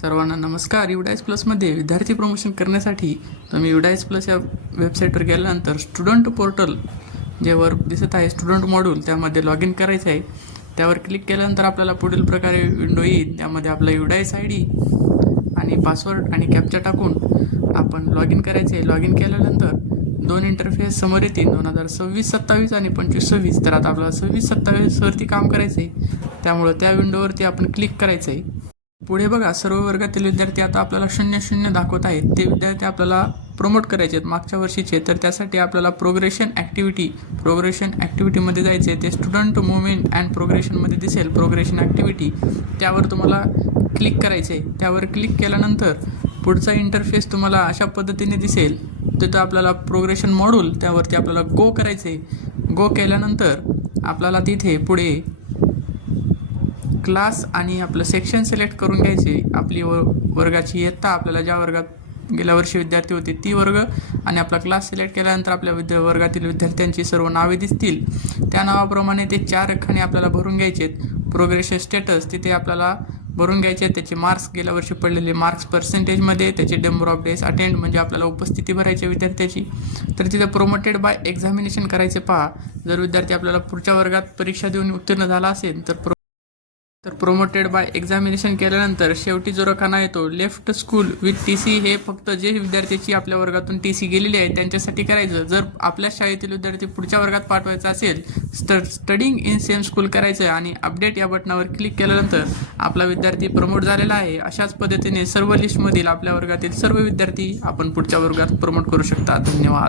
सर्वांना नमस्कार. युडाईस प्लसमध्ये विद्यार्थी प्रमोशन करण्यासाठी तुम्ही युडाईस प्लस या वेबसाईटवर गेल्यानंतर स्टुडंट पोर्टल जे वर दिसत आहे स्टुडंट मॉड्यूल त्यामध्ये लॉग इन करायचं आहे. त्यावर क्लिक केल्यानंतर आपल्याला पुढील प्रकारे विंडो येईल. त्यामध्ये आपला युडाईस ID आणि पासवर्ड आणि कॅप्चा टाकून आपण लॉग इन करायचे आहे. लॉग इन केल्यानंतर दोन इंटरफेस समोर येतील 2026-27 आणि 25-26. तर आता आपल्याला 26-27 वरती काम करायचं आहे, त्यामुळे त्या विंडोवरती आपण क्लिक करायचं आहे. पुढे बघा, सर्व वर्गातील विद्यार्थी आता आपल्याला 0-0 दाखवत आहेत. ते विद्यार्थी आपल्याला प्रमोट करायचे आहेत मागच्या वर्षीचे. तर त्यासाठी आपल्याला प्रोग्रेशन ॲक्टिव्हिटीमध्ये जायचे आहे. ते स्टुडंट मुवमेंट अँड प्रोग्रेशनमध्ये दिसेल प्रोग्रेशन ॲक्टिव्हिटी, त्यावर तुम्हाला क्लिक करायचे आहे. त्यावर क्लिक केल्यानंतर पुढचा इंटरफेस तुम्हाला अशा पद्धतीने दिसेल. तिथं आपल्याला प्रोग्रेशन मॉड्यूल त्यावरती आपल्याला गो करायचे आहे. गो केल्यानंतर आपल्याला तिथे पुढे क्लास आणि आपलं सेक्शन सिलेक्ट करून घ्यायचे. आपली वर्गाची इयत्ता, आपल्याला ज्या वर्गात गेल्या वर्षी विद्यार्थी होते ती वर्ग, आणि आपला क्लास सिलेक्ट केल्यानंतर आपल्या वर्गातील विद्यार्थ्यांची सर्व नावे दिसतील. त्या नावाप्रमाणे ते 4 खाणे आपल्याला भरून घ्यायचे आहेत. प्रोग्रेशन स्टेटस तिथे आपल्याला भरून घ्यायचे आहेत. त्याचे मार्क्स, गेल्या वर्षी पडलेले मार्क्स पर्सेंटेजमध्ये, त्याचे नंबर ऑफ डेज अटेंड म्हणजे आपल्याला उपस्थिती भरायची विद्यार्थ्याची. तर तिथे प्रोमोटेड बाय एक्झामिनेशन करायचे. पहा, जर विद्यार्थी आपल्याला पुढच्या वर्गात परीक्षा देऊन उत्तीर्ण झाला असेल तर प्रोमोटेड बाय एक्झामिनेशन केल्यानंतर शेवटी जो रकाना येतो लेफ्ट स्कूल विथ TC, हे फक्त जे विद्यार्थ्याची आपल्या वर्गातून TC गेलेली आहे त्यांच्यासाठी करायचं. जर आपल्या शाळेतील विद्यार्थी पुढच्या वर्गात पाठवायचा असेल तर स्टडिंग इन सेम स्कूल करायचं आणि अपडेट या बटनावर क्लिक केल्यानंतर आपला विद्यार्थी प्रमोट झालेला आहे. अशाच पद्धतीने सर्व लिस्टमधील आपल्या वर्गातील सर्व विद्यार्थी आपण पुढच्या वर्गात प्रमोट करू शकता. धन्यवाद.